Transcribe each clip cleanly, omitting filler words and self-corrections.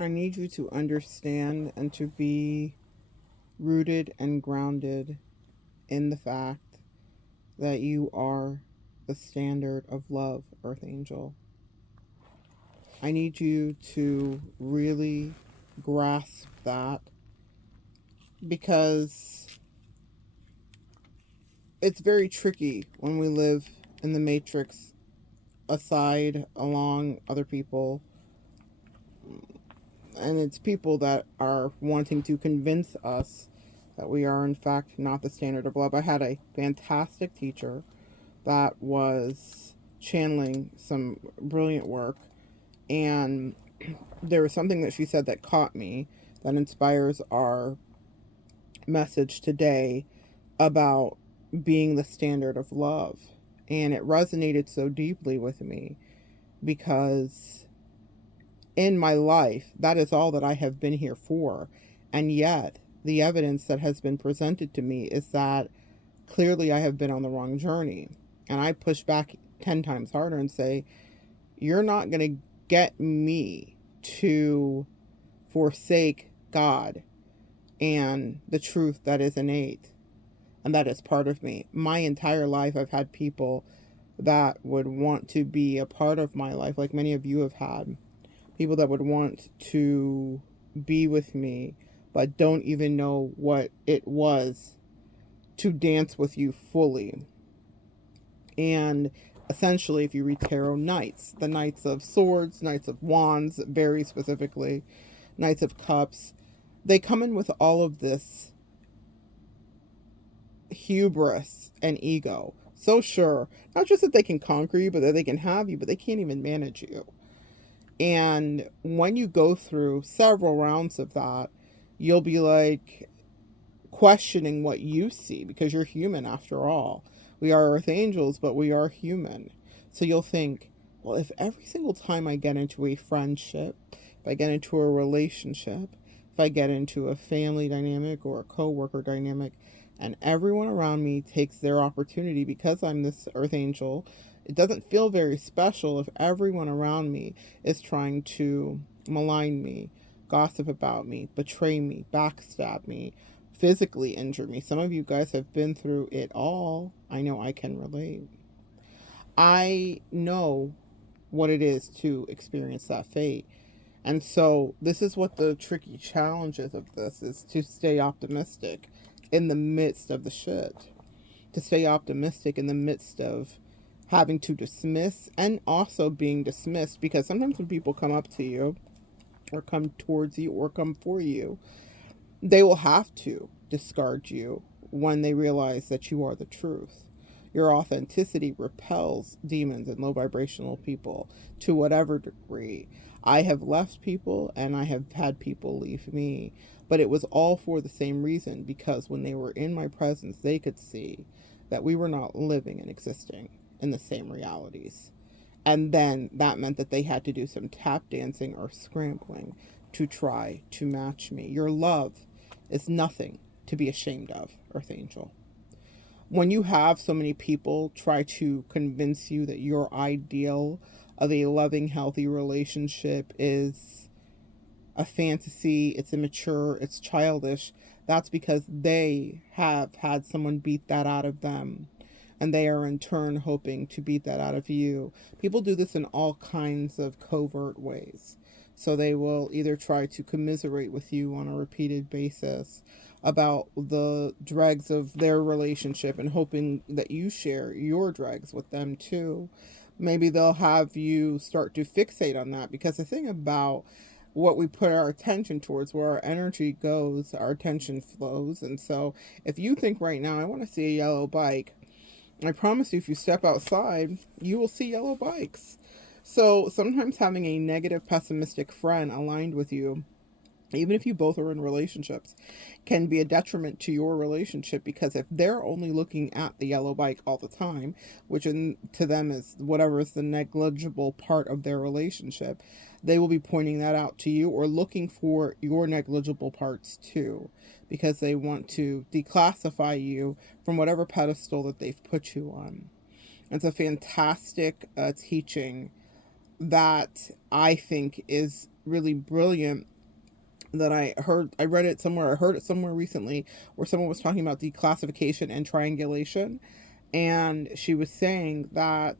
I need you to understand and to be rooted and grounded in the fact that you are the standard of love, Earth Angel. I need you to really grasp that because it's very tricky when we live in the matrix aside along other people, and it's people that are wanting to convince us that we are in fact not the standard of love. I had a fantastic teacher that was channeling some brilliant work, and there was something that she said that caught me, that inspires our message today about being the standard of love. And it resonated so deeply with me because in my life, that is all that I have been here for. And yet, the evidence that has been presented to me is that clearly I have been on the wrong journey. And I push back 10 times harder and say, you're not going to get me to forsake God and the truth that is innate and that is part of me. My entire life, I've had people that would want to be a part of my life, like many of you have had. People that would want to be with me, but don't even know what it was to dance with you fully. And essentially, if you read tarot, knights, the knights of swords, knights of wands, very specifically, knights of cups, they come in with all of this hubris and ego. So sure, not just that they can conquer you, but that they can have you, but they can't even manage you. And when you go through several rounds of that, you'll be like questioning what you see because you're human after all. We are earth angels, but we are human. So you'll think, well, if every single time I get into a friendship, if I get into a relationship, if I get into a family dynamic or a co-worker dynamic, and everyone around me takes their opportunity because I'm this earth angel, it doesn't feel very special if everyone around me is trying to malign me, gossip about me, betray me, backstab me, physically injure me. Some of you guys have been through it all. I know I can relate. I know what it is to experience that fate. And so this is what the tricky challenges of this is, to stay optimistic in the midst of the shit. To stay optimistic in the midst of having to dismiss and also being dismissed, because sometimes when people come up to you or come towards you or come for you, they will have to discard you when they realize that you are the truth. Your authenticity repels demons and low vibrational people to whatever degree. I have left people and I have had people leave me, but it was all for the same reason, because when they were in my presence, they could see that we were not living and existing in the same realities. And then that meant that they had to do some tap dancing or scrambling to try to match me. Your love is nothing to be ashamed of, Earth Angel. When you have so many people try to convince you that your ideal of a loving, healthy relationship is a fantasy, it's immature, it's childish, that's because they have had someone beat that out of them. And they are in turn hoping to beat that out of you. People do this in all kinds of covert ways. So they will either try to commiserate with you on a repeated basis about the dregs of their relationship and hoping that you share your dregs with them too. Maybe they'll have you start to fixate on that, because the thing about what we put our attention towards, where our energy goes, our attention flows. And so if you think right now, I want to see a yellow bike, I promise you, if you step outside, you will see yellow bikes. So sometimes having a negative, pessimistic friend aligned with you, even if you both are in relationships, can be a detriment to your relationship, because if they're only looking at the yellow bike all the time, which to them is whatever is the negligible part of their relationship, they will be pointing that out to you or looking for your negligible parts too, because they want to declassify you from whatever pedestal that they've put you on. It's a fantastic teaching that I think is really brilliant that I read it somewhere, I heard it somewhere recently, where someone was talking about declassification and triangulation. And she was saying that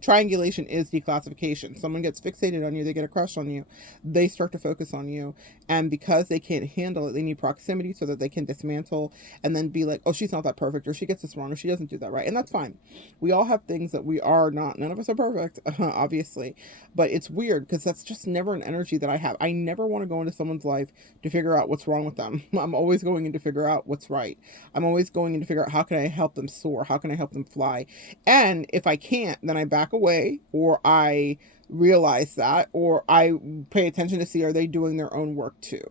triangulation is declassification. Someone gets fixated on you, they get a crush on you, they start to focus on you, and because they can't handle it, they need proximity so that they can dismantle and then be like, oh, she's not that perfect, or she gets this wrong, or she doesn't do that right. And that's fine. We all have things that we are not. None of us are perfect, obviously, but it's weird because that's just never an energy that I have. I never want to go into someone's life to figure out what's wrong with them. I'm always going in to figure out what's right. I'm always going in to figure out, how can I help them soar, how can I help them fly. And if I can't, then I back away, or I realize that, or I pay attention to see, are they doing their own work too?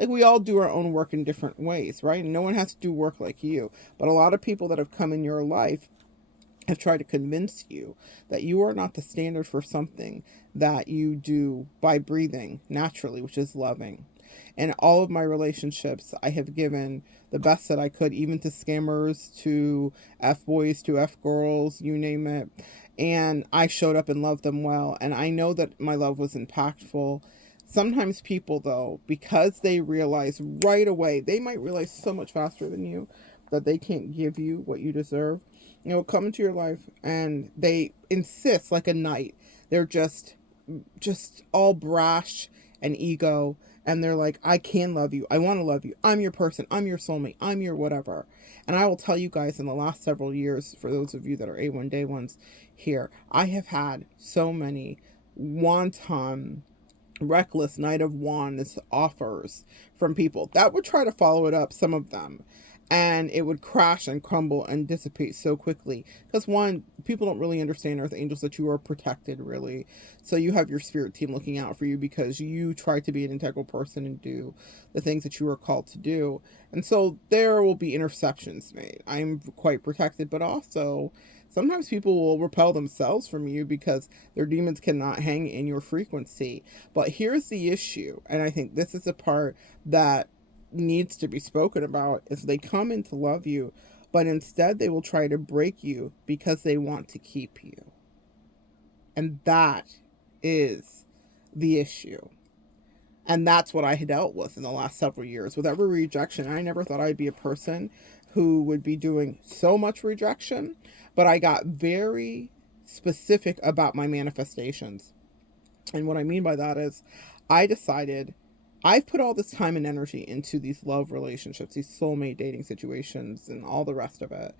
Like, we all do our own work in different ways, right? And no one has to do work like you. But a lot of people that have come in your life have tried to convince you that you are not the standard for something that you do by breathing naturally, which is loving. In all of my relationships, I have given the best that I could, even to scammers, to F-boys, to F-girls, you name it. And I showed up and loved them well. And I know that my love was impactful. Sometimes people, though, because they realize right away, they might realize so much faster than you that they can't give you what you deserve. Will come into your life and they insist, like a knight. They're just all brash and ego, and they're like, I can love you, I want to love you, I'm your person, I'm your soulmate, I'm your whatever. And I will tell you guys, in the last several years, for those of you that are A1 day ones here, I have had so many wanton, reckless Knight of Wands offers from people that would try to follow it up, some of them, and it would crash and crumble and dissipate so quickly. Because one, people don't really understand, earth angels, that you are protected, really. So you have your spirit team looking out for you because you try to be an integral person and do the things that you are called to do. And so there will be interceptions made. I'm quite protected, but also sometimes people will repel themselves from you because their demons cannot hang in your frequency. But here's the issue, and I think this is the part that needs to be spoken about, is they come in to love you, but instead they will try to break you because they want to keep you. And that is the issue. And that's what I had dealt with in the last several years. With every rejection, I never thought I'd be a person who would be doing so much rejection, but I got very specific about my manifestations. And what I mean by that is, I decided I've put all this time and energy into these love relationships, these soulmate dating situations, and all the rest of it.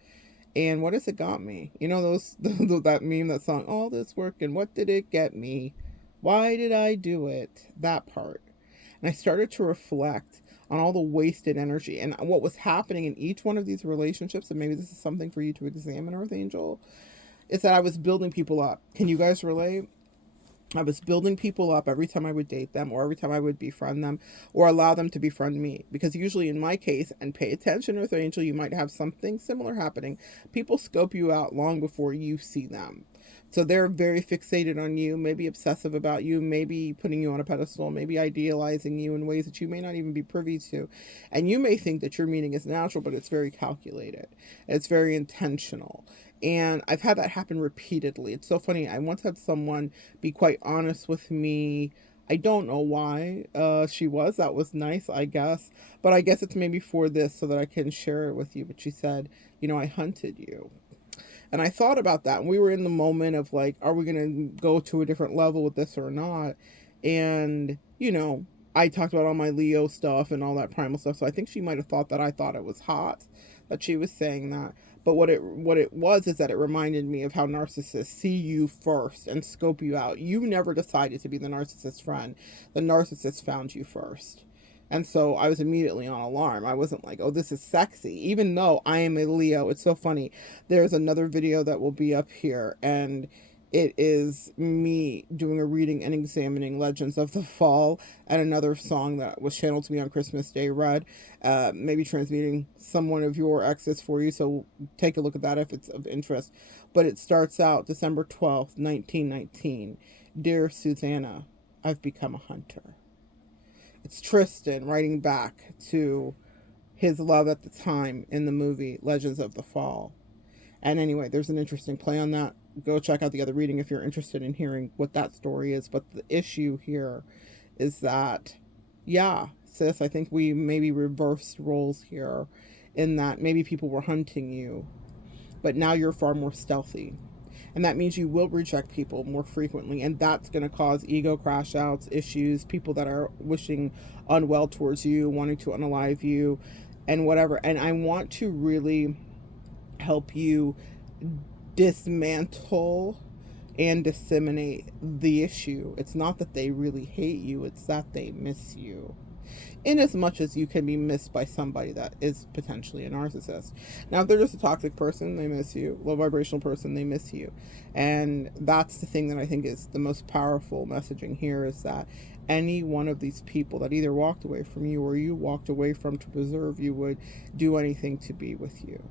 And what has it got me? You know, that meme, that song, all this work, and what did it get me? Why did I do it? That part. And I started to reflect on all the wasted energy and what was happening in each one of these relationships. And maybe this is something for you to examine, Earth Angel. Is that I was building people up. Can you guys relate? I was building people up every time I would date them, or every time I would befriend them, or allow them to befriend me. Because usually in my case, and pay attention, Earth Angel, you might have something similar happening. People scope you out long before you see them. So they're very fixated on you, maybe obsessive about you, maybe putting you on a pedestal, maybe idealizing you in ways that you may not even be privy to. And you may think that your meeting is natural, but it's very calculated. It's very intentional. And I've had that happen repeatedly. It's so funny. I once had someone be quite honest with me. I don't know why she was. That was nice, I guess. But I guess it's maybe for this so that I can share it with you. But she said, I hunted you. And I thought about that. And we were in the moment of like, are we going to go to a different level with this or not? And, I talked about all my Leo stuff and all that primal stuff. So I think she might have thought that I thought it was hot that she was saying that. But what it was is that it reminded me of how narcissists see you first and scope you out. You never decided to be the narcissist friend. The narcissist found you first. And so I was immediately on alarm. I wasn't like, oh, this is sexy. Even though I am a Leo, it's so funny. There's another video that will be up here, and it is me doing a reading and examining Legends of the Fall, and another song that was channeled to me on Christmas Day read, maybe transmuting someone of your exes for you, so take a look at that if it's of interest. But it starts out December 12th, 1919. Dear Susanna, I've become a hunter. It's Tristan writing back to his love at the time in the movie Legends of the Fall. And anyway, there's an interesting play on that go check out the other reading if you're interested in hearing what that story is. But the issue here is that, yeah, sis, I think we maybe reversed roles here, in that maybe people were hunting you, but now you're far more stealthy. And that means you will reject people more frequently. And that's going to cause ego crash outs, issues, people that are wishing unwell towards you, wanting to unalive you, and whatever. And I want to really help you dismantle and disseminate the issue. It's not that they really hate you, it's that they miss you. In as much as you can be missed by somebody that is potentially a narcissist. Now, if they're just a toxic person, they miss you. Low vibrational person, they miss you. And that's the thing that I think is the most powerful messaging here, is that any one of these people that either walked away from you or you walked away from to preserve you would do anything to be with you.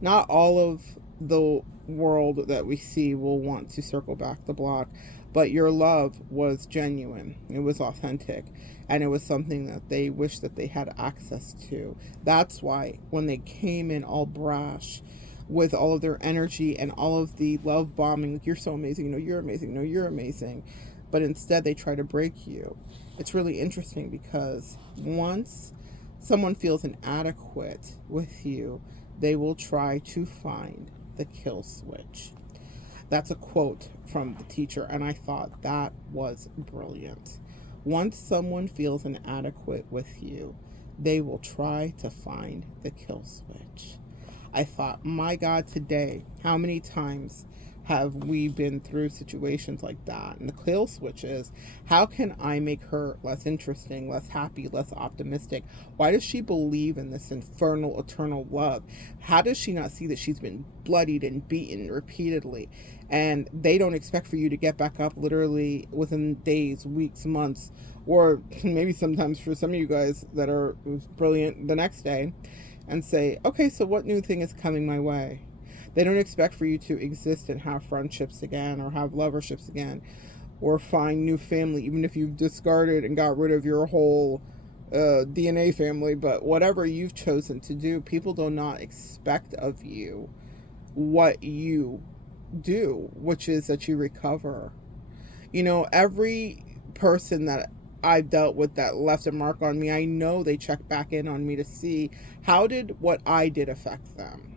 Not all of the world that we see will want to circle back the block, but your love was genuine. It was authentic. And it was something that they wish that they had access to. That's why when they came in all brash with all of their energy and all of the love bombing, like, you're so amazing, no, you're amazing, no, you're amazing, but instead they try to break you. It's really interesting because once someone feels inadequate with you, they will try to find the kill switch. That's a quote from the teacher, and I thought that was brilliant. Once someone feels inadequate with you, they will try to find the kill switch. I thought, my God, today, how many times have we been through situations like that? And the kill switch is, how can I make her less interesting, less happy, less optimistic? Why does she believe in this infernal, eternal love? How does she not see that she's been bloodied and beaten repeatedly? And they don't expect for you to get back up literally within days, weeks, months, or maybe sometimes for some of you guys that are brilliant, the next day, and say, okay, so what new thing is coming my way? They don't expect for you to exist and have friendships again, or have loverships again, or find new family, even if you've discarded and got rid of your whole DNA family. But whatever you've chosen to do, people do not expect of you what you do, which is that you recover. You know, every person that I've dealt with that left a mark on me, I know they check back in on me to see, how did what I did affect them?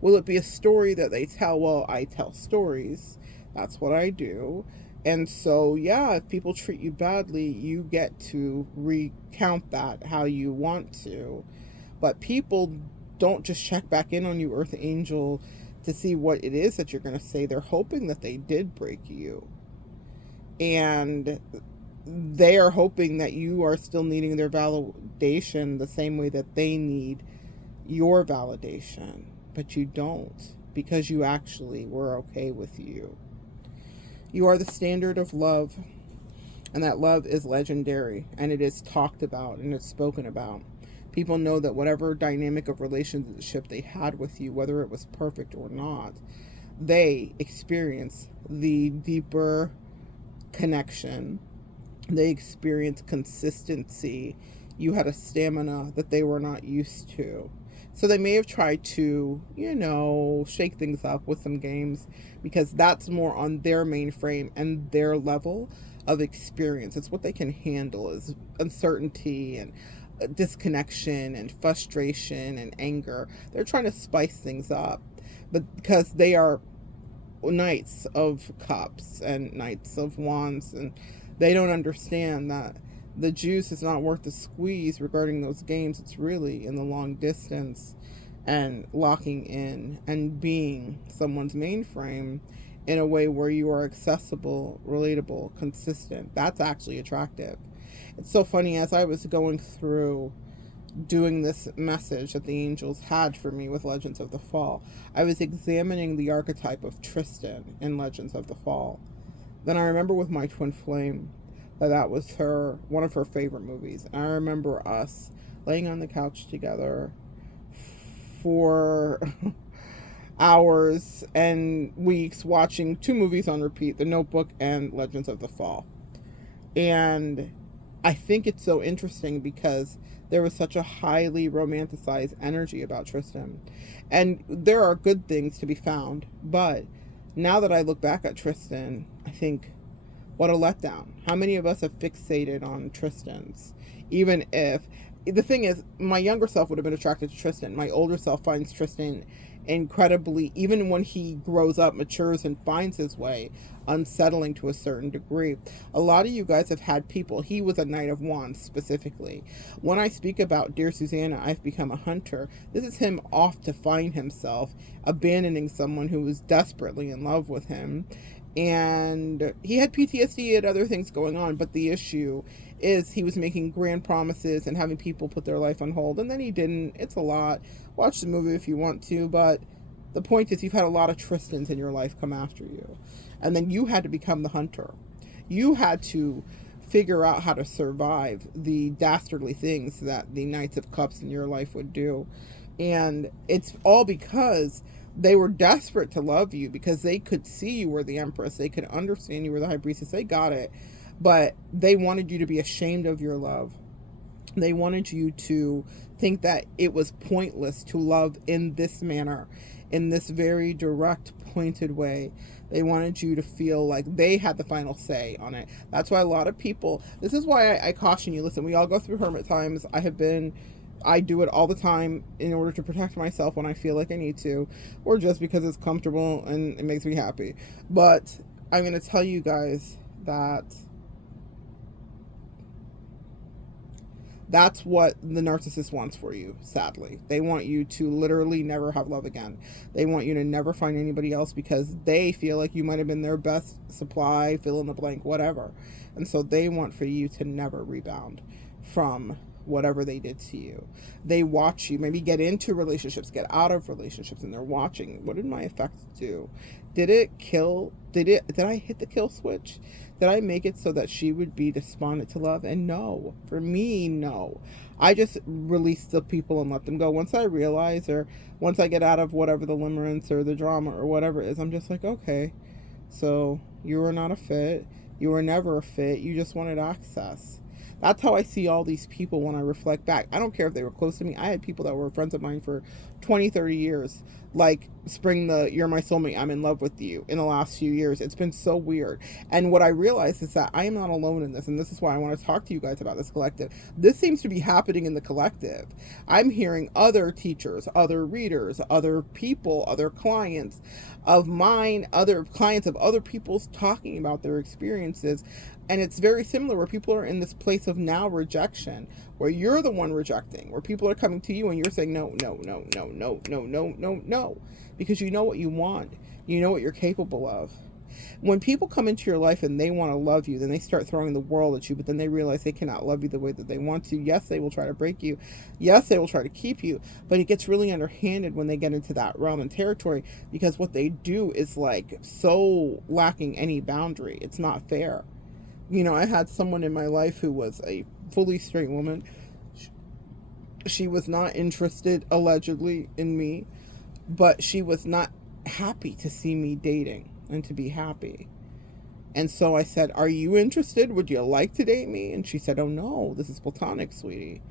Will it be a story that they tell? Well, I tell stories. That's what I do. And so, yeah, if people treat you badly, you get to recount that how you want to. But people don't just check back in on you, Earth Angel, to see what it is that you're going to say. They're hoping that they did break you. And they are hoping that you are still needing their validation the same way that they need your validation. But you don't, because you actually were okay with you. You are the standard of love, and that love is legendary, and it is talked about and it's spoken about. People know that whatever dynamic of relationship they had with you, whether it was perfect or not, they experience the deeper connection. They experience consistency. You had a stamina that they were not used to. So they may have tried to, shake things up with some games, because that's more on their mainframe and their level of experience. It's what they can handle, is uncertainty and disconnection and frustration and anger. They're trying to spice things up, but because they are knights of cups and knights of wands, and they don't understand that the juice is not worth the squeeze regarding those games. It's really in the long distance and locking in and being someone's mainframe in a way where you are accessible, relatable, consistent. That's actually attractive. It's so funny, as I was going through doing this message that the angels had for me with Legends of the Fall, I was examining the archetype of Tristan in Legends of the Fall. Then I remember with my twin flame that was one of her favorite movies. And I remember us laying on the couch together for hours and weeks watching two movies on repeat, The Notebook and Legends of the Fall. And I think it's so interesting because there was such a highly romanticized energy about Tristan. And there are good things to be found, but Now that I look back at Tristan, I think, what a letdown. How many of us have fixated on Tristan's? Even if, the thing is, my younger self would have been attracted to Tristan. My older self finds Tristan incredibly, even when he grows up, matures, and finds his way, unsettling to a certain degree. A lot of you guys have had people, he was a Knight of Wands specifically. When I speak about Dear Susanna, I've become a hunter, this is him off to find himself, abandoning someone who was desperately in love with him. And he had PTSD and other things going on, but the issue is he was making grand promises and having people put their life on hold, and then he didn't. It's a lot. Watch the movie if you want to, but the point is, you've had a lot of Tristans in your life come after you, and then you had to become the hunter. You had to figure out how to survive the dastardly things that the Knights of Cups in your life would do, and it's all because they were desperate to love you, because they could see you were the Empress, they could understand you were the High Priestess, they got it, but they wanted you to be ashamed of your love. They wanted you to think that it was pointless to love in this manner, in this very direct, pointed way. They wanted you to feel like they had the final say on it. That's why a lot of people, this is why I caution you, listen, we all go through hermit times. I do it all the time in order to protect myself when I feel like I need to, or just because it's comfortable and it makes me happy. But I'm going to tell you guys that that's what the narcissist wants for you, sadly. They want you to literally never have love again. They want you to never find anybody else because they feel like you might have been their best supply, fill in the blank, whatever. And so they want for you to never rebound from whatever they did to you. They watch you maybe get into relationships, get out of relationships, and they're watching, what did my effects do? Did it kill? Did I hit the kill switch? Did I make it so that she would be despondent to love? And no, for me, no. I just release the people and let them go. Once I realize, or once I get out of whatever the limerence or the drama or whatever it is, I'm just like, okay, so you were not a fit. You were never a fit. You just wanted access. That's how I see all these people when I reflect back. I don't care if they were close to me. I had people that were friends of mine for 20, 30 years. Like Spring, you're my soulmate, I'm in love with you, in the last few years. It's been so weird. And what I realized is that I am not alone in this. And this is why I want to talk to you guys about this collective. This seems to be happening in the collective. I'm hearing other teachers, other readers, other people, other clients of mine, other clients of other people's talking about their experiences. And it's very similar, where people are in this place of now rejection, where you're the one rejecting, where people are coming to you and you're saying no, no, no, no, no, no, no, no, no, because you know what you want. You know what you're capable of. When people come into your life and they want to love you, then they start throwing the world at you, but then they realize they cannot love you the way that they want to. Yes, they will try to break you. Yes, they will try to keep you, but it gets really underhanded when they get into that realm and territory, because what they do is like so lacking any boundary. It's not fair. You know, I had someone in my life who was a fully straight woman. She was not interested, allegedly, in me, but she was not happy to see me dating and to be happy. And so I said, are you interested? Would you like to date me? And she said, oh no, this is platonic, sweetie.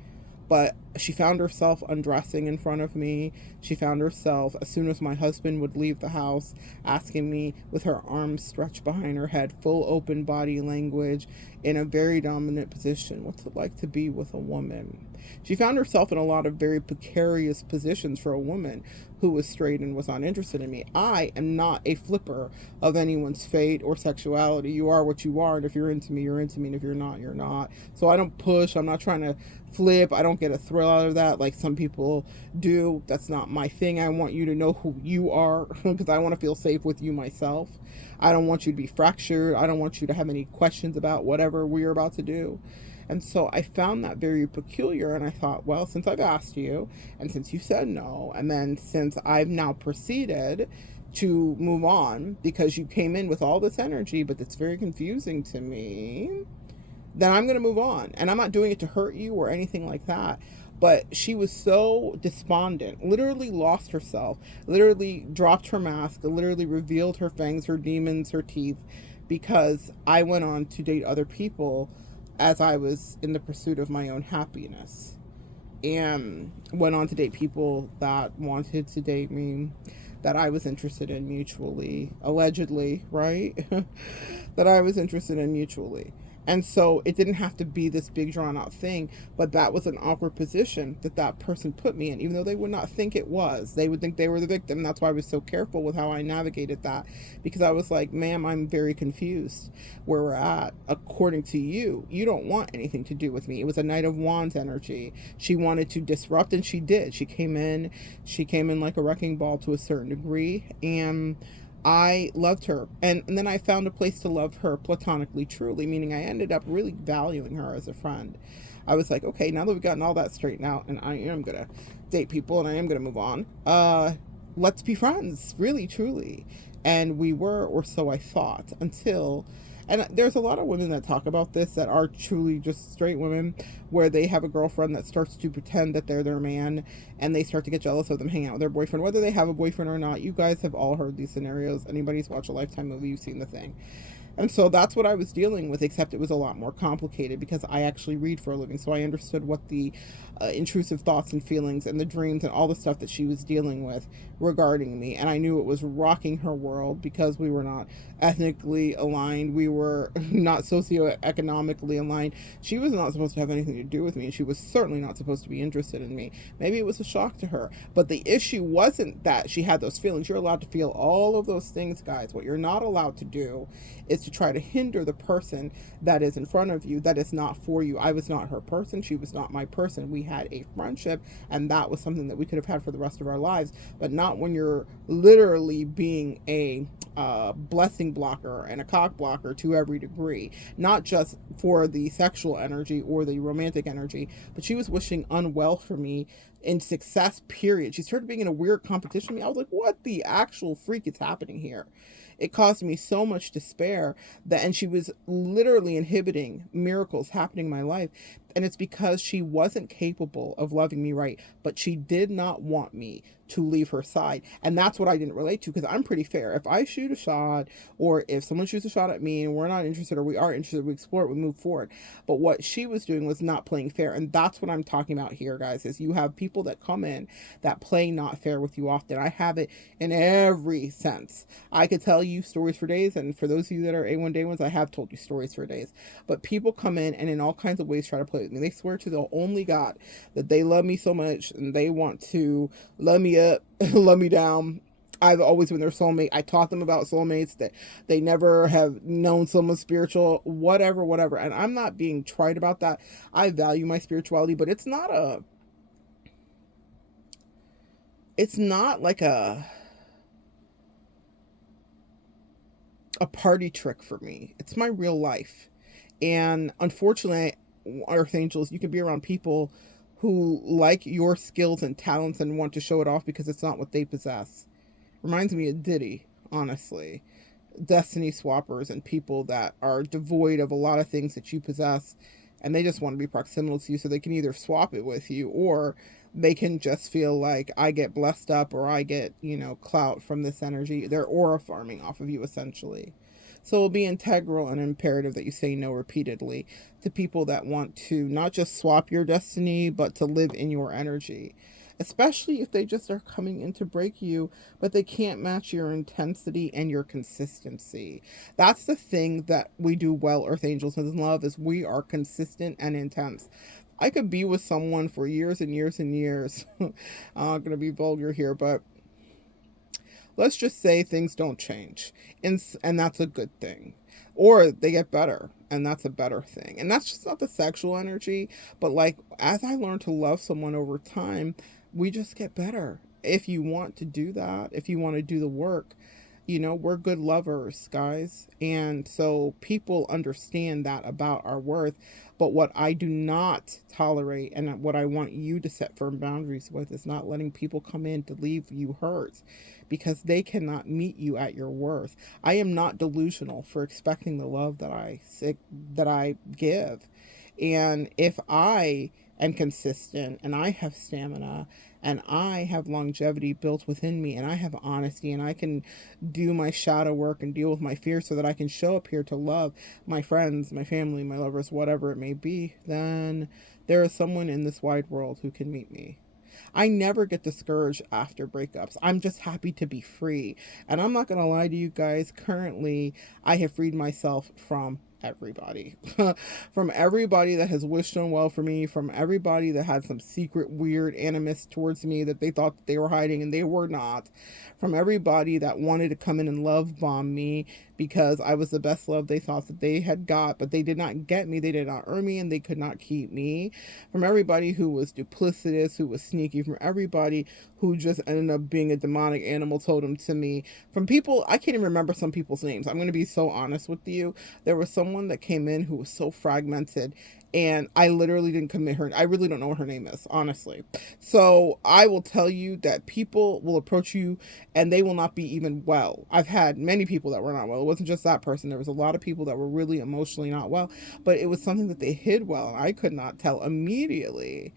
But she found herself undressing in front of me. She found herself, as soon as my husband would leave the house, asking me with her arms stretched behind her head, full open body language, in a very dominant position, what's it like to be with a woman? She found herself in a lot of very precarious positions for a woman who was straight and was not interested in me. I am not a flipper of anyone's fate or sexuality. You are what you are, and if you're into me, you're into me, and if you're not, you're not. So I don't push. I'm not trying to flip. I don't get a thrill out of that like some people do. That's not my thing. I want you to know who you are because I want to feel safe with you myself. I don't want you to be fractured. I don't want you to have any questions about whatever we're about to do. And so I found that very peculiar, and I thought, well, since I've asked you, and since you said no, and then since I've now proceeded to move on because you came in with all this energy, but it's very confusing to me, then I'm going to move on. And I'm not doing it to hurt you or anything like that. But she was so despondent, literally lost herself, literally dropped her mask, literally revealed her fangs, her demons, her teeth, because I went on to date other people as I was in the pursuit of my own happiness, and went on to date people that wanted to date me, that I was interested in mutually, allegedly, right? That I was interested in mutually. And so it didn't have to be this big drawn out thing, but that was an awkward position that that person put me in, even though they would not think it was. They would think they were the victim. That's why I was so careful with how I navigated that, because I was like, ma'am, I'm very confused where we're at. According to you, you don't want anything to do with me. It was a Knight of Wands energy. She wanted to disrupt, and she did. She came in like a wrecking ball to a certain degree, and I loved her. And then I found a place to love her platonically, truly, meaning I ended up really valuing her as a friend. I was like, okay, now that we've gotten all that straightened out, and I am going to date people and I am going to move on, let's be friends, really, truly. And we were, or so I thought, until, and there's a lot of women that talk about this that are truly just straight women, where they have a girlfriend that starts to pretend that they're their man, and they start to get jealous of them hanging out with their boyfriend, whether they have a boyfriend or not. You guys have all heard these scenarios. Anybody's watched a Lifetime movie, you've seen the thing. And so that's what I was dealing with, except it was a lot more complicated because I actually read for a living. So I understood what the intrusive thoughts and feelings and the dreams and all the stuff that she was dealing with regarding me. And I knew it was rocking her world because we were not ethnically aligned. We were not socioeconomically aligned. She was not supposed to have anything to do with me. And she was certainly not supposed to be interested in me. Maybe it was a shock to her. But the issue wasn't that she had those feelings. You're allowed to feel all of those things, guys. What you're not allowed to do is to try to hinder the person that is in front of you, that is not for you. I was not her person. She was not my person. We had a friendship, and that was something that we could have had for the rest of our lives, but not when you're literally being a blessing blocker and a cock blocker to every degree, not just for the sexual energy or the romantic energy, but she was wishing unwell for me in success, period. She started being in a weird competition with me. I was like, what the actual freak is happening here? It caused me so much despair and she was literally inhibiting miracles happening in my life. And it's because she wasn't capable of loving me right, but she did not want me to leave her side. And that's what I didn't relate to, because I'm pretty fair. If I shoot a shot, or if someone shoots a shot at me and we're not interested, or we are interested, we explore it, we move forward. But what she was doing was not playing fair. And that's what I'm talking about here, guys, is you have people that come in that play not fair with you often. I have it in every sense. I could tell you stories for days, and for those of you that are A1 Day ones, I have told you stories for days. But people come in and in all kinds of ways try to play with me. They swear to the only God that they love me so much and they want to love me up, love me down. I've always been their soulmate. I taught them about soulmates, that they never have known someone spiritual, whatever. And I'm not being trite about that. I value my spirituality, but it's not like a party trick for me. It's my real life. And unfortunately, Earth Angels, you can be around people who like your skills and talents and want to show it off because it's not what they possess. Reminds me of Diddy, honestly. Destiny swappers and people that are devoid of a lot of things that you possess, and they just want to be proximal to you so they can either swap it with you, or they can just feel like, I get blessed up, or I get, clout from this energy. They're aura farming off of you, essentially. So it'll be integral and imperative that you say no repeatedly to people that want to not just swap your destiny, but to live in your energy. Especially if they just are coming in to break you, but they can't match your intensity and your consistency. That's the thing that we do well, Earth Angels, in love, is we are consistent and intense. I could be with someone for years and years and years. I'm going to be vulgar here, but let's just say things don't change, and that's a good thing. Or they get better, and that's a better thing. And that's just not the sexual energy, but like, as I learn to love someone over time, we just get better. If you want to do that, if you want to do the work, we're good lovers, guys. And so people understand that about our worth. But what I do not tolerate, and what I want you to set firm boundaries with, is not letting people come in to leave you hurt, because they cannot meet you at your worth. I am not delusional for expecting the love that I give. And if I am consistent, and I have stamina, and I have longevity built within me, and I have honesty, and I can do my shadow work and deal with my fears so that I can show up here to love my friends, my family, my lovers, whatever it may be, then there is someone in this wide world who can meet me. I never get discouraged after breakups. I'm just happy to be free. And I'm not going to lie to you guys. Currently, I have freed myself from everybody. From everybody that has wished unwell for me, from everybody that had some secret weird animus towards me that they thought that they were hiding and they were not, from everybody that wanted to come in and love bomb me because I was the best love they thought that they had got, but they did not get me, they did not earn me, and they could not keep me, from everybody who was duplicitous, who was sneaky, from everybody who just ended up being a demonic animal totem to me, from people, I can't even remember some people's names. I'm going to be so honest with you. There was someone that came in who was so fragmented, and I literally didn't commit her. I really don't know what her name is, honestly. So I will tell you that people will approach you and they will not be even well. I've had many people that were not well. It wasn't just that person. There was a lot of people that were really emotionally not well, but it was something that they hid well, and I could not tell immediately.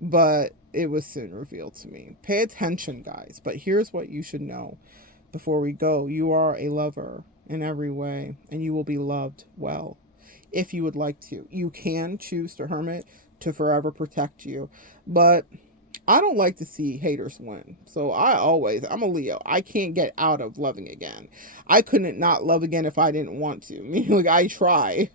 But it was soon revealed to me. Pay attention, guys. But here's what you should know before we go. You are a lover in every way, and you will be loved well. If you would like to, you can choose to hermit to forever protect you, but I don't like to see haters win. So I'm a Leo. I can't get out of loving again. I couldn't not love again if I didn't want to. Meaning, like, I try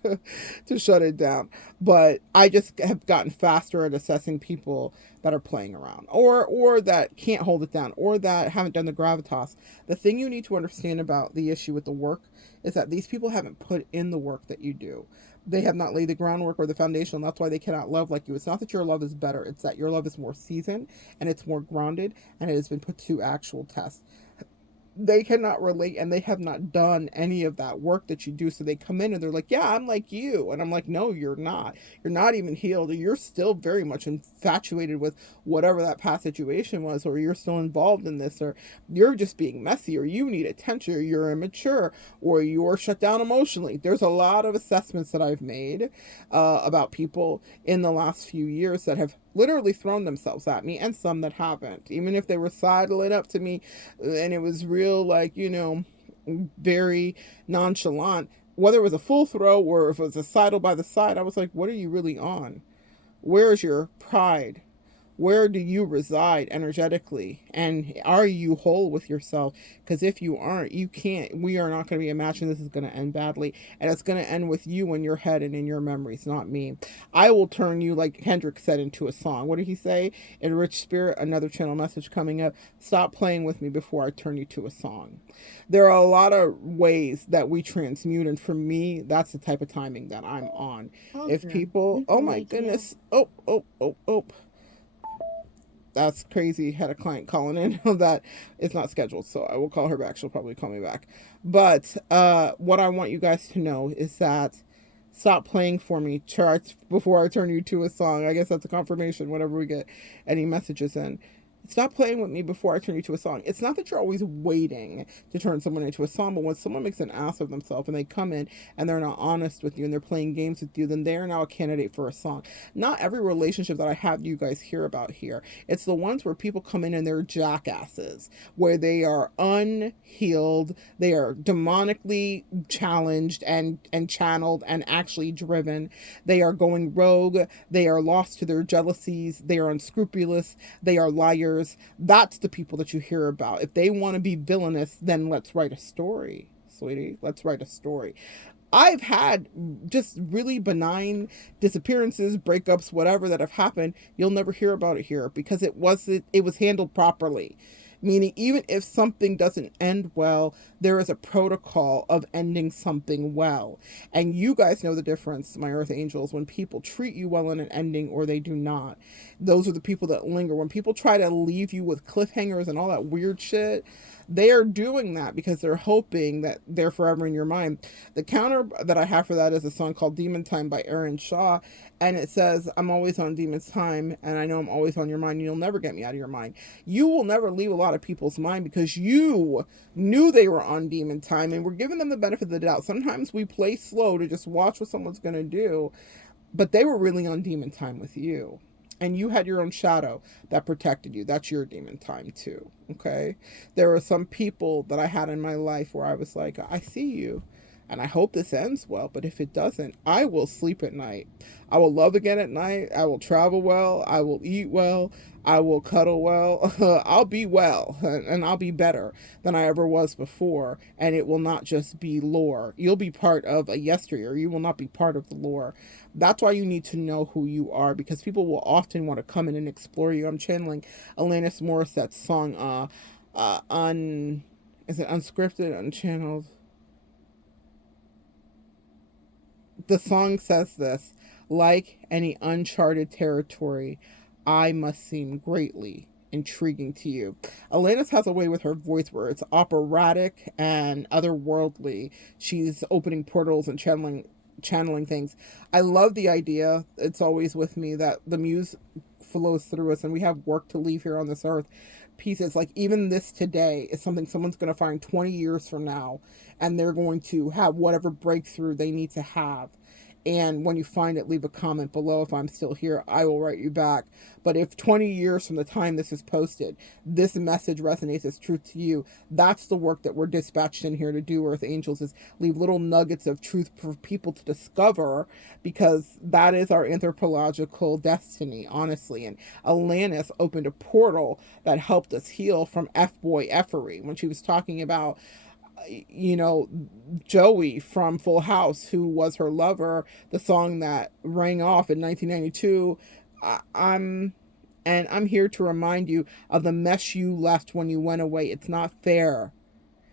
to shut it down, but I just have gotten faster at assessing people that are playing around, or that can't hold it down, or that haven't done the gravitas. The thing you need to understand about the issue with the work is that these people haven't put in the work that you do. They have not laid the groundwork or the foundation, and that's why they cannot love like you. It's not that your love is better, it's that your love is more seasoned and it's more grounded and it has been put to actual test. They cannot relate, and they have not done any of that work that you do. So they come in and they're like, yeah, I'm like you. And I'm like, no, you're not. You're not even healed. You're still very much infatuated with whatever that past situation was, or you're still involved in this, or you're just being messy, or you need attention, or you're immature, or you're shut down emotionally. There's a lot of assessments that I've made about people in the last few years that have literally thrown themselves at me, and some that haven't, even if they were sidling up to me and it was real, like, very nonchalant, whether it was a full throw or if it was a sidle by the side. I was like, what are you really on? Where's your pride? Where do you reside energetically? And are you whole with yourself? Because if you aren't, we are not going to be a match, and this is going to end badly. And it's going to end with you in your head and in your memories, not me. I will turn you, like Hendrik said, into a song. What did he say? In Rich Spirit, another channel message coming up. Stop playing with me before I turn you to a song. There are a lot of ways that we transmute. And for me, that's the type of timing that I'm on. If people, oh my goodness. Oh. That's crazy. Had a client calling in that it's not scheduled, so I will call her back. She'll probably call me back. But what I want you guys to know is that stop playing for me charts before I turn you to a song. I guess that's a confirmation whenever we get any messages in. Stop playing with me before I turn you to a song. It's not that you're always waiting to turn someone into a song, but when someone makes an ass of themselves and they come in and they're not honest with you and they're playing games with you, then they are now a candidate for a song. Not every relationship that I have you guys hear about here. It's the ones where people come in and they're jackasses, where they are unhealed, they are demonically challenged and channeled and actually driven. They are going rogue, they are lost to their jealousies, they are unscrupulous, they are liars. That's the people that you hear about. If they want to be villainous, then let's write a story, sweetie. Let's write a story. I've had just really benign disappearances, breakups, whatever that have happened. You'll never hear about it here because it was handled properly. Meaning, even if something doesn't end well, there is a protocol of ending something well. And you guys know the difference, my earth angels, when people treat you well in an ending or they do not. Those are the people that linger. When people try to leave you with cliffhangers and all that weird shit, they are doing that because they're hoping that they're forever in your mind. The counter that I have for that is a song called Demon Time by Aaron Shaw. And it says, I'm always on Demon's time, and I know I'm always on your mind, and you'll never get me out of your mind. You will never leave a lot of people's mind because you knew they were on Demon Time, and we're giving them the benefit of the doubt. Sometimes we play slow to just watch what someone's going to do, but they were really on Demon Time with you. And you had your own shadow that protected you. That's your demon time too, okay? There were some people that I had in my life where I was like, I see you. And I hope this ends well, but if it doesn't, I will sleep at night. I will love again at night. I will travel well. I will eat well. I will cuddle well. I'll be well, and I'll be better than I ever was before. And it will not just be lore. You'll be part of a yesteryear. You will not be part of the lore. That's why you need to know who you are, because people will often want to come in and explore you. I'm channeling Alanis Morissette's song, is it unscripted, unchanneled? The song says this: like any uncharted territory, I must seem greatly intriguing to you. Alanis has a way with her voice where it's operatic and otherworldly. She's opening portals and channeling things. I love the idea. It's always with me that the muse flows through us and we have work to leave here on this earth. Pieces like even this today is something someone's going to find 20 years from now, and they're going to have whatever breakthrough they need to have. And when you find it, leave a comment below. If I'm still here, I will write you back. But if 20 years from the time this is posted, this message resonates as truth to you, that's the work that we're dispatched in here to do, Earth Angels, is leave little nuggets of truth for people to discover, because that is our anthropological destiny, honestly. And Alanis opened a portal that helped us heal from F-boy effery when she was talking about, you know, Joey from Full House, who was her lover, the song that rang off in 1992. I'm here to remind you of the mess you left when you went away. It's not fair.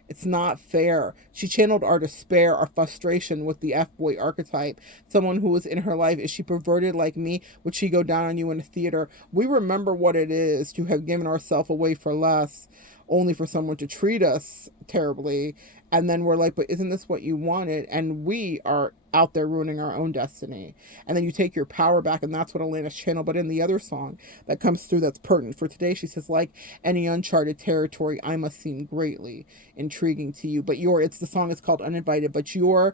It's not fair. She channeled our despair, our frustration with the F-boy archetype. Someone who was in her life. Is she perverted like me? Would she go down on you in a theater? We remember what it is to have given ourselves away for less, only for someone to treat us terribly. And then we're like, but isn't this what you wanted? And we are out there ruining our own destiny. And then you take your power back, and that's what Alanis channeled. But in the other song that comes through that's pertinent for today, she says, like any uncharted territory, I must seem greatly intriguing to you. But the song is called Uninvited, but you're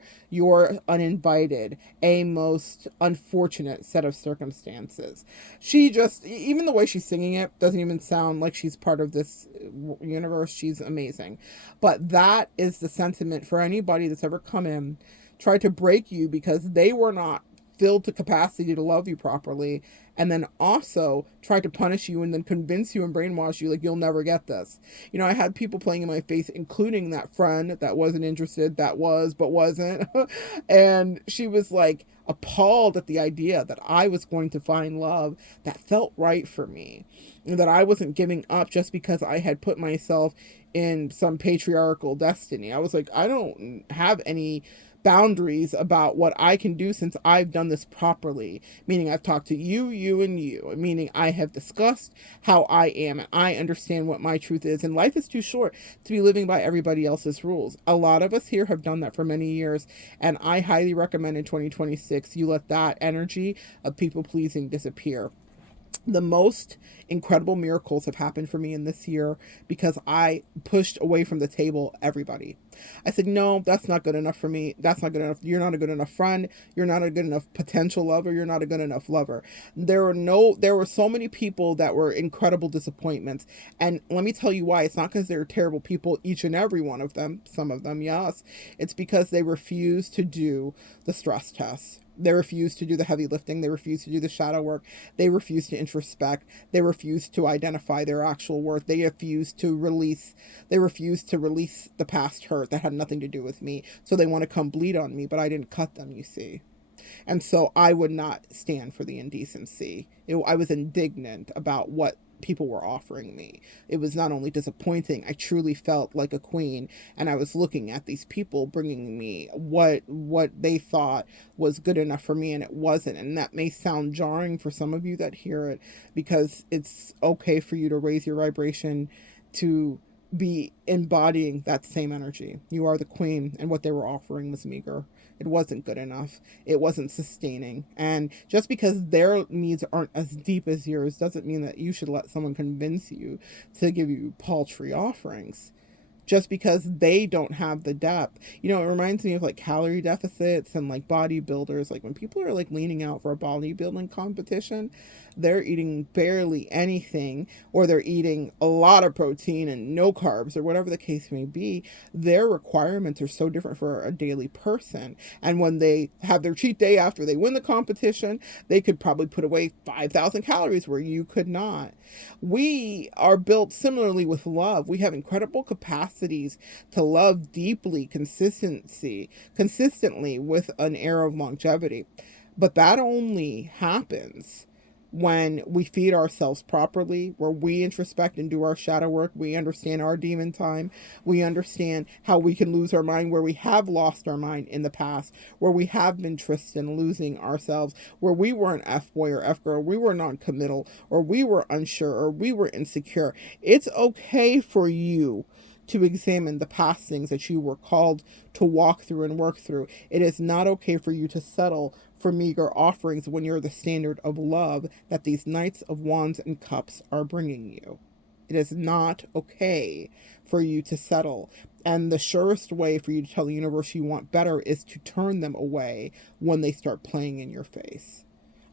uninvited, a most unfortunate set of circumstances. She just, even the way she's singing it doesn't even sound like she's part of this universe. She's amazing. But that is the sentiment for anybody that's ever come in, tried to break you because they were not filled to capacity to love you properly, and then also tried to punish you and then convince you and brainwash you like you'll never get this. You know, I had people playing in my face, including that friend that wasn't interested, that was but wasn't. And she was like appalled at the idea that I was going to find love that felt right for me, and that I wasn't giving up just because I had put myself in some patriarchal destiny. I was like, I don't have any boundaries about what I can do since I've done this properly. Meaning I've talked to you, and you. Meaning I have discussed how I am and I understand what my truth is. And life is too short to be living by everybody else's rules. A lot of us here have done that for many years. And I highly recommend in 2026, you let that energy of people pleasing disappear. The most incredible miracles have happened for me in this year because I pushed away from the table everybody. I said, no, that's not good enough for me. That's not good enough. You're not a good enough friend. You're not a good enough potential lover. You're not a good enough lover. There were so many people that were incredible disappointments. And let me tell you why. It's not because they're terrible people, each and every one of them. Some of them, yes. It's because they refuse to do the stress tests. They refuse to do the heavy lifting. They refuse to do the shadow work. They refuse to introspect. They refuse to identify their actual worth. They refuse to release the past hurt that had nothing to do with me. So they want to come bleed on me, but I didn't cut them, you see. And so I would not stand for the indecency. I was indignant about what people were offering me. It was not only disappointing, I truly felt like a queen, and I was looking at these people bringing me what they thought was good enough for me, and it wasn't. And that may sound jarring for some of you that hear it, because it's okay for you to raise your vibration to be embodying that same energy. You are the queen, and what they were offering was meager. It wasn't good enough. It wasn't sustaining. And just because their needs aren't as deep as yours doesn't mean that you should let someone convince you to give you paltry offerings. just because they don't have the depth. You know, it reminds me of like calorie deficits and like bodybuilders. Like when people are like leaning out for a bodybuilding competition, they're eating barely anything, or they're eating a lot of protein and no carbs, or whatever the case may be. Their requirements are so different for a daily person. And when they have their cheat day after they win the competition, they could probably put away 5,000 calories where you could not. We are built similarly with love. We have incredible capacities to love deeply, consistently with an air of longevity. But that only happens when we feed ourselves properly, where we introspect and do our shadow work. We understand our demon time. We understand how we can lose our mind, where we have lost our mind in the past, where we have been Tristan losing ourselves, where we were an F boy or F girl, we were non-committal, or we were unsure, or we were insecure. It's okay for you to examine the past things that you were called to walk through and work through. It is not okay for you to settle for meager offerings when you're the standard of love that these Knights of Wands and Cups are bringing you. It is not okay for you to settle. And the surest way for you to tell the universe you want better is to turn them away when they start playing in your face.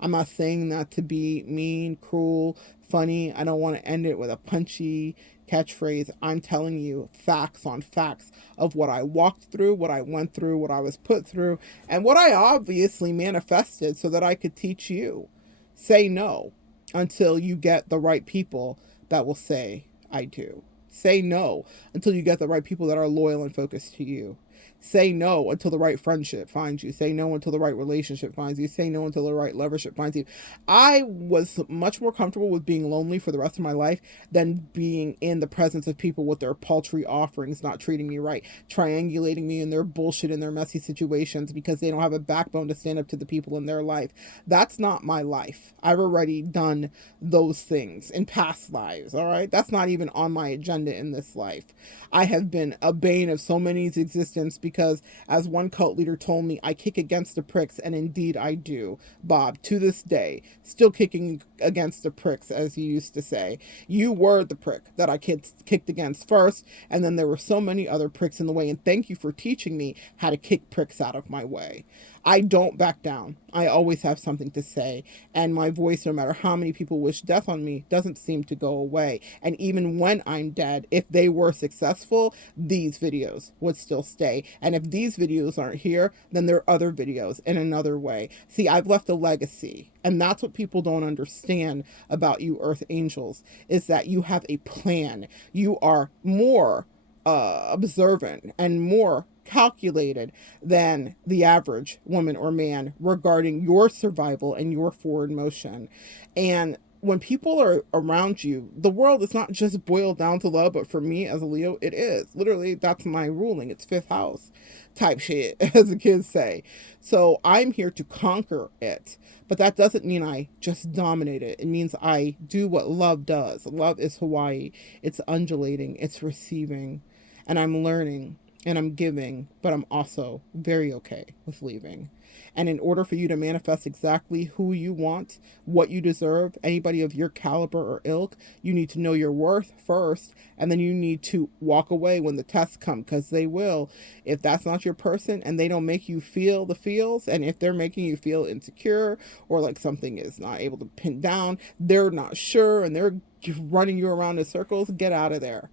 I'm not saying that to be mean, cruel, funny. I don't want to end it with a punchy catchphrase. I'm telling you facts on facts of what I walked through, what I went through, what I was put through, and what I obviously manifested so that I could teach you. Say no until you get the right people that will say, I do. Say no until you get the right people that are loyal and focused to you. Say no until the right friendship finds you. Say no until the right relationship finds you. Say no until the right lovership finds you. I was much more comfortable with being lonely for the rest of my life than being in the presence of people with their paltry offerings, not treating me right, triangulating me in their bullshit and their messy situations because they don't have a backbone to stand up to the people in their life. That's not my life. I've already done those things in past lives, all right? That's not even on my agenda in this life. I have been a bane of so many's existence because, as one cult leader told me, I kick against the pricks, and indeed I do, Bob, to this day, still kicking against the pricks, as you used to say. You were the prick that I kicked against first, and then there were so many other pricks in the way, and thank you for teaching me how to kick pricks out of my way. I don't back down. I always have something to say, and my voice, no matter how many people wish death on me, doesn't seem to go away. And even when I'm dead, if they were successful, these videos would still stay. And if these videos aren't here, then there are other videos in another way. See, I've left a legacy, and that's what people don't understand about you Earth Angels, is that you have a plan. You are more observant and more calculated than the average woman or man regarding your survival and your forward motion. And when people are around you, the world is not just boiled down to love, but for me as a Leo, it is. Literally, that's my ruling. It's fifth house type shit, as the kids say. So I'm here to conquer it. But that doesn't mean I just dominate it. It means I do what love does. Love is Hawaii. It's undulating. It's receiving. And I'm learning. And I'm giving, but I'm also very okay with leaving. And in order for you to manifest exactly who you want, what you deserve, anybody of your caliber or ilk, you need to know your worth first, and then you need to walk away when the tests come, because they will. If that's not your person and they don't make you feel the feels, and if they're making you feel insecure or like something is not able to pin down, they're not sure, and they're running you around in circles, get out of there.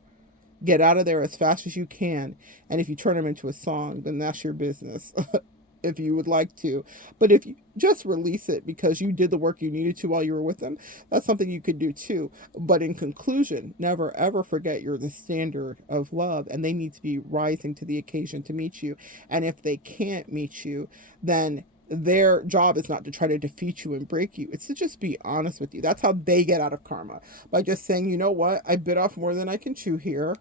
Get out of there as fast as you can. And if you turn them into a song, then that's your business. If you would like to. But if you just release it because you did the work you needed to while you were with them, that's something you could do too. But in conclusion, never ever forget you're the standard of love, and they need to be rising to the occasion to meet you. And if they can't meet you, then their job is not to try to defeat you and break you. It's to just be honest with you. That's how they get out of karma. By just saying, you know what, I bit off more than I can chew here.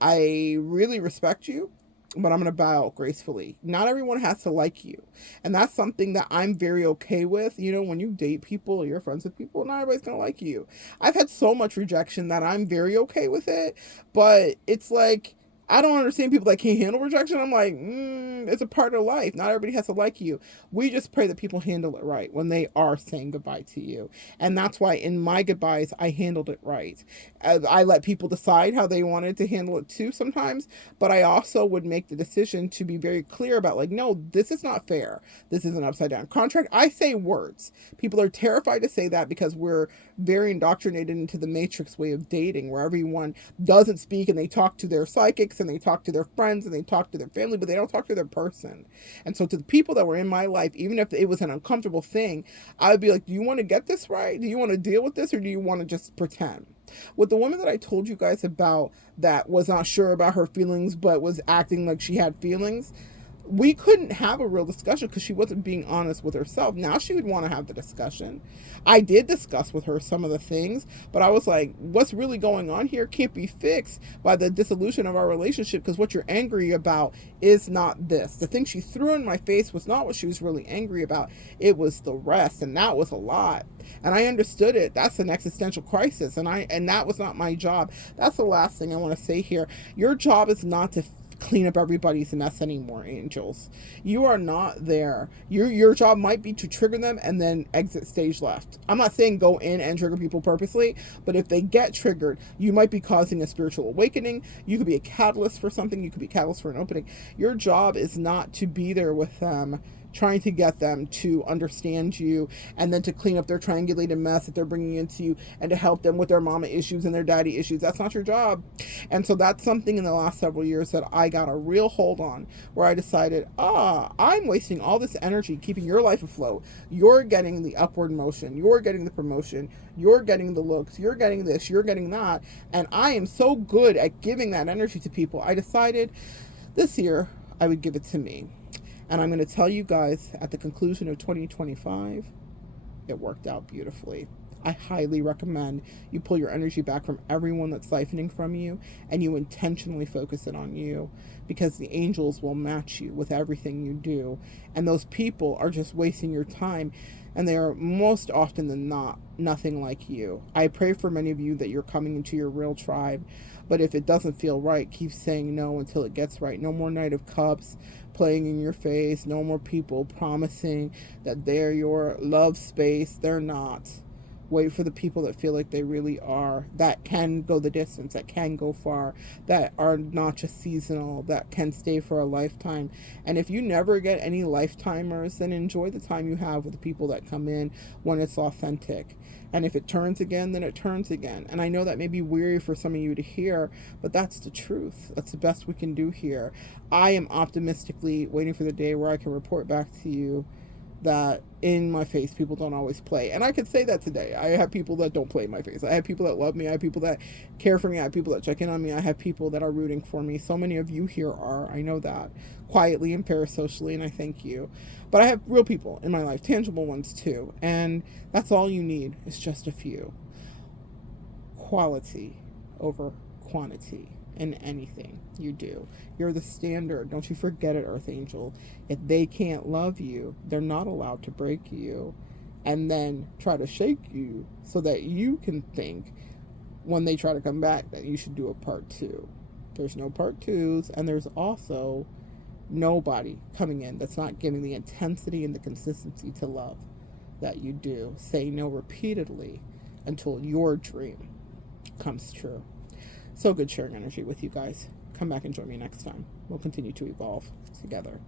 I really respect you, but I'm going to bow gracefully. Not everyone has to like you. And that's something that I'm very okay with. You know, when you date people or you're friends with people, not everybody's going to like you. I've had so much rejection that I'm very okay with it. But it's like, I don't understand people that can't handle rejection. I'm like, it's a part of life. Not everybody has to like you. We just pray that people handle it right when they are saying goodbye to you. And that's why in my goodbyes, I handled it right. I let people decide how they wanted to handle it too sometimes, but I also would make the decision to be very clear about, like, no, this is not fair. This is an upside down contract. I say words. People are terrified to say that because we're very indoctrinated into the matrix way of dating, where everyone doesn't speak and they talk to their psychics and they talk to their friends and they talk to their family, but they don't talk to their person. And so to the people that were in my life, even if it was an uncomfortable thing, I would be like, do you want to get this right? Do you want to deal with this, or do you want to just pretend? With the woman that I told you guys about that was not sure about her feelings but was acting like she had feelings, we couldn't have a real discussion because she wasn't being honest with herself. Now she would want to have the discussion. I did discuss with her some of the things, but I was like, what's really going on here can't be fixed by the dissolution of our relationship, because what you're angry about is not this. The thing she threw in my face was not what she was really angry about. It was the rest, and that was a lot. And I understood it. That's an existential crisis, and that was not my job. That's the last thing I want to say here. Your job is not to clean up everybody's mess anymore, angels. You are not there. Your job might be to trigger them and then exit stage left. I'm not saying go in and trigger people purposely, but if they get triggered, you might be causing a spiritual awakening. You could be a catalyst for something. You could be a catalyst for an opening. Your job is not to be there with them, trying to get them to understand you and then to clean up their triangulated mess that they're bringing into you and to help them with their mama issues and their daddy issues. That's not your job. And so that's something in the last several years that I got a real hold on, where I decided, I'm wasting all this energy keeping your life afloat. You're getting the upward motion. You're getting the promotion. You're getting the looks. You're getting this. You're getting that. And I am so good at giving that energy to people. I decided this year I would give it to me. And I'm going to tell you guys, at the conclusion of 2025, it worked out beautifully. I highly recommend you pull your energy back from everyone that's siphoning from you and you intentionally focus it on you, because the angels will match you with everything you do. And those people are just wasting your time, and they are most often than not nothing like you. I pray for many of you that you're coming into your real tribe, but if it doesn't feel right, keep saying no until it gets right. No more Knight of Cups playing in your face. No more people promising that they're your love space. They're not. Wait for the people that feel like they really are, that can go the distance, that can go far, that are not just seasonal, that can stay for a lifetime. And if you never get any lifetimers, then enjoy the time you have with the people that come in when it's authentic. And if it turns again, then it turns again. And I know that may be weary for some of you to hear, but that's the truth. That's the best we can do here. I am optimistically waiting for the day where I can report back to you that in my face people don't always play. And I could say that today. I have people that don't play in my face. I have people that love me. I have people that care for me. I have people that check in on me. I have people that are rooting for me. So many of you here are. I know that. Quietly and parasocially, and I thank you. But I have real people in my life, tangible ones too. And that's all you need, is just a few. Quality over quantity in anything you do. You're the standard. Don't you forget it, Earth Angel. If they can't love you, they're not allowed to break you and then try to shake you so that you can think, when they try to come back, that you should do a part 2. There's no part 2s, and there's also nobody coming in that's not giving the intensity and the consistency to love that you do. Say no repeatedly until your dream comes true. So good sharing energy with you guys. Come back and join me next time. We'll continue to evolve together.